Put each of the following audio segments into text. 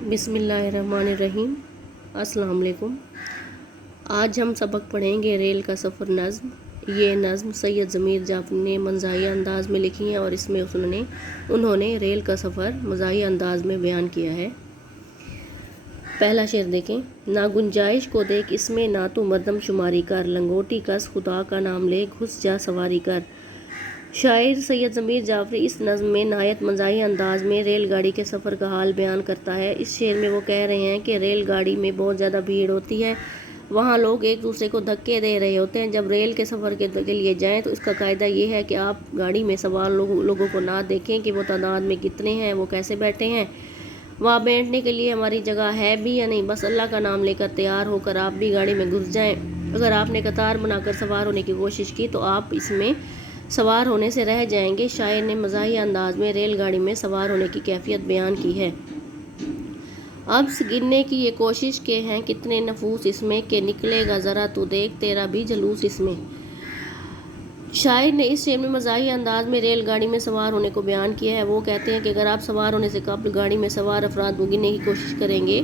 बिस्मिल्लाहिर्रहमानिर्रहीम। अस्सलाम वालेकुम। आज हम सबक पढ़ेंगे रेल का सफ़र नज़्म। ये नज़्म सैयद ज़मीर जाफ़री ने मज़ाहिया अंदाज़ में लिखी है और इसमें उन्होंने रेल का सफ़र मज़ाहिया अंदाज़ में बयान किया है। पहला शेर देखें। ना गुंजाइश को देख इसमें ना तो मर्दम शुमारी कर, लंगोटी कस खुदा का नाम ले घुस जा सवारी कर। शायर सैयद ज़मीर जाफ़री इस नज़्म में नायत मज़ाहिया अंदाज़ में रेलगाड़ी के सफ़र का हाल बयान करता है। इस शेर में वो कह रहे हैं कि रेलगाड़ी में बहुत ज़्यादा भीड़ होती है, वहाँ लोग एक दूसरे को धक्के दे रहे होते हैं। जब रेल के सफ़र के लिए जाएं तो इसका कायदा ये है कि आप गाड़ी में सवार लोगों को ना देखें कि वो तादाद में कितने हैं, वो कैसे बैठे हैं, वहाँ बैठने के लिए हमारी जगह है भी या नहीं। बस अल्लाह का नाम लेकर तैयार होकर आप भी गाड़ी में घुस जाएँ। अगर आपने कतार बनाकर सवार होने की कोशिश की तो आप इसमें सवार होने से रह जाएंगे। शायर ने मज़ाहिया अंदाज में रेलगाड़ी में सवार होने की कैफियत बयान की है। अब गिनने की ये कोशिश के हैं कितने नफूस इसमें, के निकलेगा ज़रा तो देख तेरा भी जलूस इसमें। शायर ने इस शेर में मज़ाहिया अंदाज में रेलगाड़ी में सवार होने को बयान किया है। वो कहते हैं कि अगर आप सवार होने से कबल गाड़ी में सवार अफराद को गिनने की कोशिश करेंगे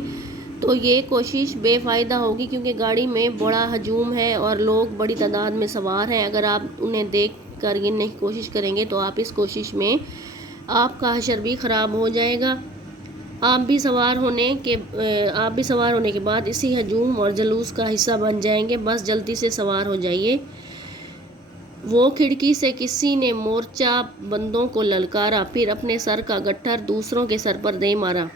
तो ये कोशिश बेफ़ायदा होगी, क्योंकि गाड़ी में बड़ा हजूम है और लोग बड़ी तादाद में सवार हैं। अगर आप उन्हें देख कर गिनने की कोशिश करेंगे तो आप इस कोशिश में आपका हशर भी ख़राब हो जाएगा। आप भी सवार होने के बाद इसी हजूम और जलूस का हिस्सा बन जाएंगे। बस जल्दी से सवार हो जाइए। वो खिड़की से किसी ने मोर्चा बंदों को ललकारा, फिर अपने सर का गट्ठर दूसरों के सर पर दे मारा।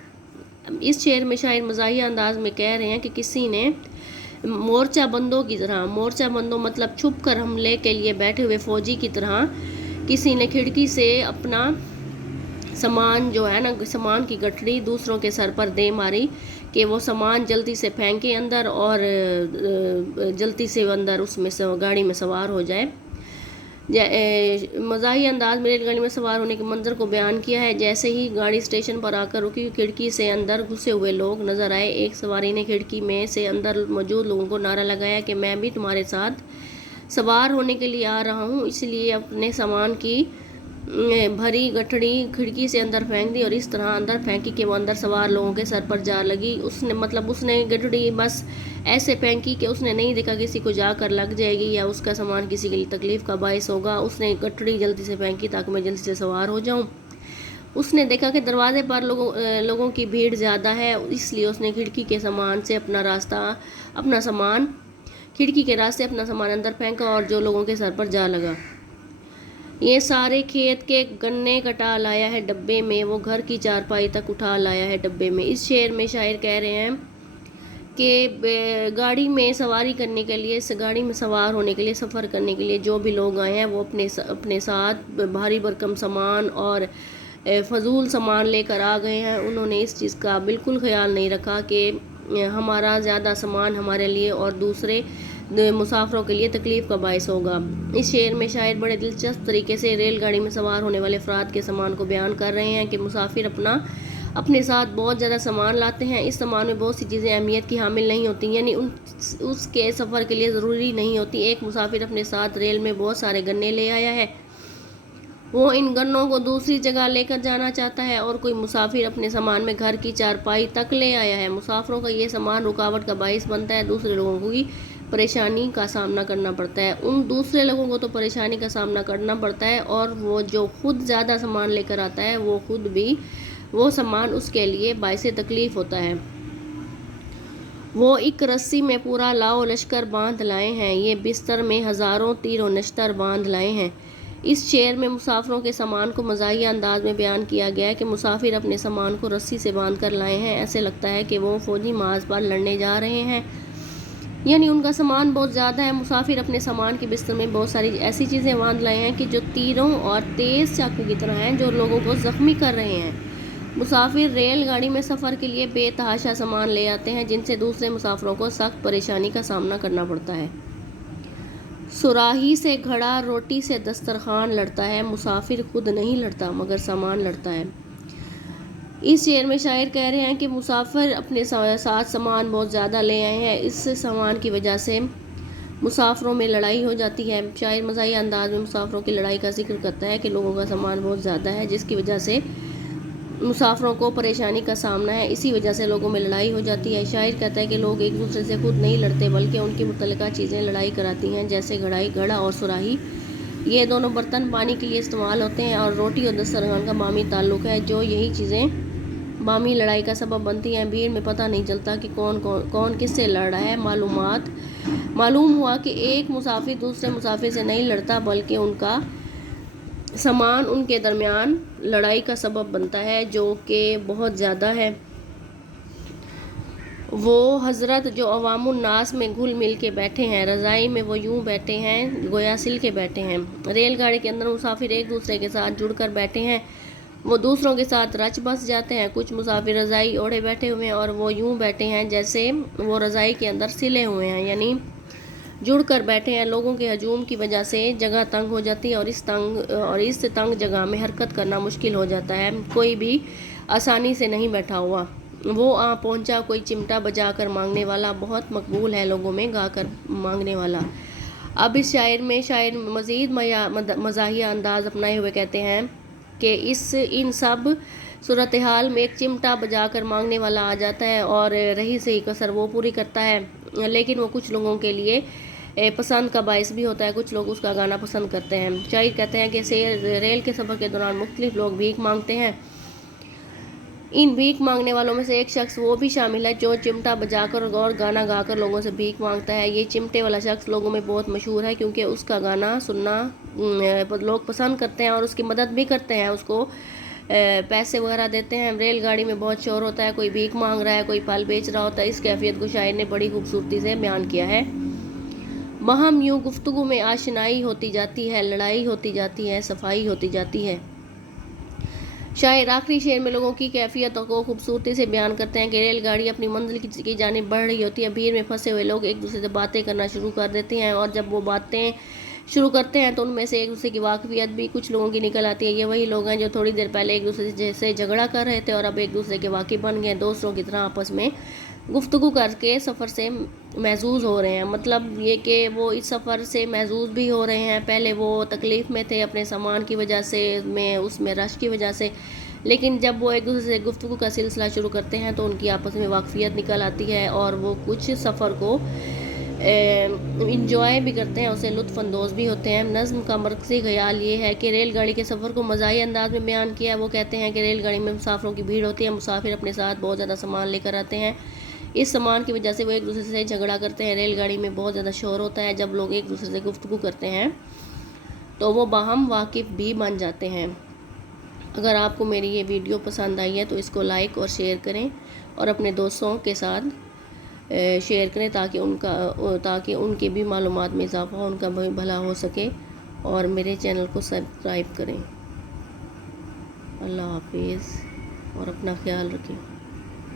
इस शेर में शायर मज़ाहिया अंदाज में कह रहे हैं कि किसी ने मोर्चा बंदों की तरह, मोर्चा बंदों मतलब छुप कर हमले के लिए बैठे हुए फौजी की तरह, किसी ने खिड़की से अपना सामान जो है ना, सामान की गठरी दूसरों के सर पर दे मारी कि वो सामान जल्दी से फेंके अंदर और जल्दी से अंदर उसमें से गाड़ी में सवार हो जाए। मज़ाहिया अंदाज में रेलगाड़ी में सवार होने के मंजर को बयान किया है। जैसे ही गाड़ी स्टेशन पर आकर रुकी, खिड़की से अंदर घुसे हुए लोग नज़र आए। एक सवारी ने खिड़की में से अंदर मौजूद लोगों को नारा लगाया कि मैं भी तुम्हारे साथ सवार होने के लिए आ रहा हूँ। इसलिए अपने सामान की भरी गठड़ी खिड़की से अंदर फेंक दी और इस तरह अंदर फेंकी कि वो अंदर सवार लोगों के सर पर जा लगी। उसने गठड़ी बस ऐसे फेंकी कि उसने नहीं देखा किसी को जाकर लग जाएगी या उसका सामान किसी के लिए तकलीफ़ का बायस होगा। उसने गठड़ी जल्दी से फेंकी ताकि मैं जल्दी से सवार हो जाऊं। उसने देखा कि दरवाजे पर लोगों की भीड़ ज़्यादा है, इसलिए उसने खिड़की के सामान से अपना सामान खिड़की के रास्ते अपना सामान अंदर फेंका और जो लोगों के सर पर जा लगा। ये सारे खेत के गन्ने कटा लाया है डब्बे में, वो घर की चारपाई तक उठा लाया है डब्बे में। इस शेर में शायर कह रहे हैं कि गाड़ी में सवारी करने के लिए, गाड़ी में सवार होने के लिए, सफ़र करने के लिए जो भी लोग आए हैं वो अपने साथ भारी भरकम सामान और फजूल सामान लेकर आ गए हैं। उन्होंने इस चीज़ का बिल्कुल ख्याल नहीं रखा कि हमारा ज़्यादा सामान हमारे लिए और दूसरे मुसाफिरों के लिए तकलीफ़ का बायस होगा। इस शेर में शायर बड़े दिलचस्प तरीके से रेलगाड़ी में सवार होने वाले अफराद के सामान को बयान कर रहे हैं कि मुसाफिर अपने साथ बहुत ज़्यादा सामान लाते हैं। इस सामान में बहुत सी चीज़ें अहमियत की हामिल नहीं होती, यानी उसके सफ़र के लिए ज़रूरी नहीं होती। एक मुसाफिर अपने साथ रेल में बहुत सारे गन्ने ले आया है, वो इन गन्नों को दूसरी जगह लेकर जाना चाहता है, और कोई मुसाफिर अपने सामान में घर की चारपाई तक ले आया है। मुसाफिरों का ये सामान रुकावट का बायस बनता है, दूसरे लोगों की परेशानी का सामना करना पड़ता है। उन दूसरे लोगों को तो परेशानी का सामना करना पड़ता है, और वो जो खुद ज़्यादा सामान लेकर आता है वो खुद भी वो सामान उसके लिए बायस तकलीफ़ होता है। वो एक रस्सी में पूरा लाओ लश्कर बांध लाए हैं, ये बिस्तर में हज़ारों तीर और नश्तर बांध लाए हैं। इस शेर में मुसाफिरों के सामान को मज़ाहिया अंदाज में बयान किया गया है कि मुसाफिर अपने सामान को रस्सी से बांध कर लाए हैं। ऐसे लगता है कि वो फौजी मार्च पर लड़ने जा रहे हैं, यानी उनका सामान बहुत ज़्यादा है। मुसाफिर अपने सामान के बिस्तर में बहुत सारी ऐसी चीज़ें बांध लाए हैं कि जो तीरों और तेज़ चाकू की तरह हैं, जो लोगों को ज़ख्मी कर रहे हैं। मुसाफिर रेलगाड़ी में सफ़र के लिए बेतहाशा सामान ले आते हैं, जिनसे दूसरे मुसाफिरों को सख्त परेशानी का सामना करना पड़ता है। सुराही से घड़ा, रोटी से दस्तरखान लड़ता है, मुसाफिर खुद नहीं लड़ता मगर सामान लड़ता है। इस शेर में शायर कह रहे हैं कि मुसाफिर अपने साथ सामान बहुत ज़्यादा ले आए हैं, इस सामान की वजह से मुसाफिरों में लड़ाई हो जाती है। शायर मज़ाहिया अंदाज में मुसाफिरों की लड़ाई का जिक्र करता है कि लोगों का सामान बहुत ज़्यादा है, जिसकी वजह से مسافروں کو پریشانی کا سامنا ہے، اسی وجہ سے لوگوں میں لڑائی ہو جاتی ہے۔ شاعر کہتا ہے کہ لوگ ایک دوسرے سے خود نہیں لڑتے بلکہ ان کی متعلقہ چیزیں لڑائی کراتی ہیں، جیسے گھڑا اور سراہی۔ یہ دونوں برتن پانی کے لیے استعمال ہوتے ہیں اور روٹی اور دسترخوان کا باہمی تعلق ہے، جو یہی چیزیں باہمی لڑائی کا سبب بنتی ہیں۔ بھیڑ میں پتہ نہیں چلتا کہ کون کس سے لڑ رہا ہے۔ معلوم ہوا کہ ایک مسافر دوسرے مسافر سے نہیں لڑتا بلکہ ان کا سامان ان کے درمیان لڑائی کا سبب بنتا ہے، جو کہ بہت زیادہ ہے۔ وہ حضرت جو عوام الناس میں گھل مل کے بیٹھے ہیں، رضائی میں وہ یوں بیٹھے ہیں گویا سل کے بیٹھے ہیں۔ ریل گاڑی کے اندر مسافر ایک دوسرے کے ساتھ جڑ کر بیٹھے ہیں، وہ دوسروں کے ساتھ رچ بس جاتے ہیں۔ کچھ مسافر رضائی اوڑھے بیٹھے ہوئے ہیں اور وہ یوں بیٹھے ہیں جیسے وہ رضائی کے اندر سلے ہوئے ہیں، یعنی جڑ کر بیٹھے ہیں۔ لوگوں کے ہجوم کی وجہ سے جگہ تنگ ہو جاتی ہے اور اس تنگ جگہ میں حرکت کرنا مشکل ہو جاتا ہے۔ کوئی بھی آسانی سے نہیں بیٹھا ہوا۔ وہ آ پہنچا کوئی چمٹا بجا کر مانگنے والا، بہت مقبول ہے لوگوں میں گا کر مانگنے والا۔ اب اس شاعر مزید مزاحیہ انداز اپنائے ہوئے کہتے ہیں کہ ان سب صورتحال میں ایک چمٹا بجا کر مانگنے والا آ جاتا ہے اور رہی سہی کسر وہ پوری کرتا ہے، لیکن وہ کچھ لوگوں کے لیے پسند کا باعث بھی ہوتا ہے، کچھ لوگ اس کا گانا پسند کرتے ہیں۔ شاعر کہتے ہیں کہ ریل کے سفر کے دوران مختلف لوگ بھیک مانگتے ہیں۔ ان بھیک مانگنے والوں میں سے ایک شخص وہ بھی شامل ہے جو چمٹا بجا کر اور گانا گا کر لوگوں سے بھیک مانگتا ہے۔ یہ چمٹے والا شخص لوگوں میں بہت مشہور ہے کیونکہ اس کا گانا سننا لوگ پسند کرتے ہیں اور اس کی مدد بھی کرتے ہیں، اس کو پیسے وغیرہ دیتے ہیں۔ ریل گاڑی میں بہت شور ہوتا ہے، کوئی بھیک مانگ رہا ہے، کوئی پھل بیچ رہا ہوتا ہے۔ اس کیفیت کو شاعر نے بڑی خوبصورتی سے بیان کیا ہے۔ باہم یوں گفتگو میں آشنائی ہوتی جاتی ہے، لڑائی ہوتی جاتی ہے، صفائی ہوتی جاتی ہے۔ شاعر آخری شعر میں لوگوں کی کیفیت کو خوبصورتی سے بیان کرتے ہیں کہ ریل گاڑی اپنی منزل کی جانب بڑھ رہی ہوتی ہے۔ بھیڑ میں پھنسے ہوئے لوگ ایک دوسرے سے باتیں کرنا شروع کر دیتے ہیں اور جب وہ باتیں شروع کرتے ہیں تو ان میں سے ایک دوسرے کی واقفیت بھی کچھ لوگوں کی نکل آتی ہے۔ یہ وہی لوگ ہیں جو تھوڑی دیر پہلے ایک دوسرے سے جھگڑا کر رہے تھے اور اب ایک دوسرے کے واقف بن گئے، دوستوں کی طرح آپس میں گفتگو کر کے سفر سے محظوظ ہو رہے ہیں۔ مطلب یہ کہ وہ اس سفر سے محظوظ بھی ہو رہے ہیں۔ پہلے وہ تکلیف میں تھے اپنے سامان کی وجہ سے، اس میں رش کی وجہ سے، لیکن جب وہ ایک دوسرے سے گفتگو کا سلسلہ شروع کرتے ہیں تو ان کی آپس میں واقفیت نکل آتی ہے اور وہ کچھ سفر کو انجوائے بھی کرتے ہیں، اسے لطف اندوز بھی ہوتے ہیں۔ نظم کا مرکزی خیال یہ ہے کہ ریل گاڑی کے سفر کو مزاحیہ انداز میں بیان کیا ہے۔ وہ کہتے ہیں کہ ریل گاڑی میں مسافروں کی بھیڑ ہوتی ہے، مسافر اپنے ساتھ بہت زیادہ سامان لے کر آتے ہیں، اس سامان کی وجہ سے وہ ایک دوسرے سے جھگڑا کرتے ہیں۔ ریل گاڑی میں بہت زیادہ شور ہوتا ہے، جب لوگ ایک دوسرے سے گفتگو کرتے ہیں تو وہ باہم واقف بھی بن جاتے ہیں۔ اگر آپ کو میری یہ ویڈیو پسند آئی ہے تو اس کو لائک اور شیئر کریں اور اپنے دوستوں کے ساتھ شیئر کریں تاکہ ان کے بھی معلومات میں اضافہ ہو، ان کا بھی بھلا ہو سکے، اور میرے چینل کو سبسکرائب کریں۔ اللہ حافظ اور اپنا خیال رکھیں۔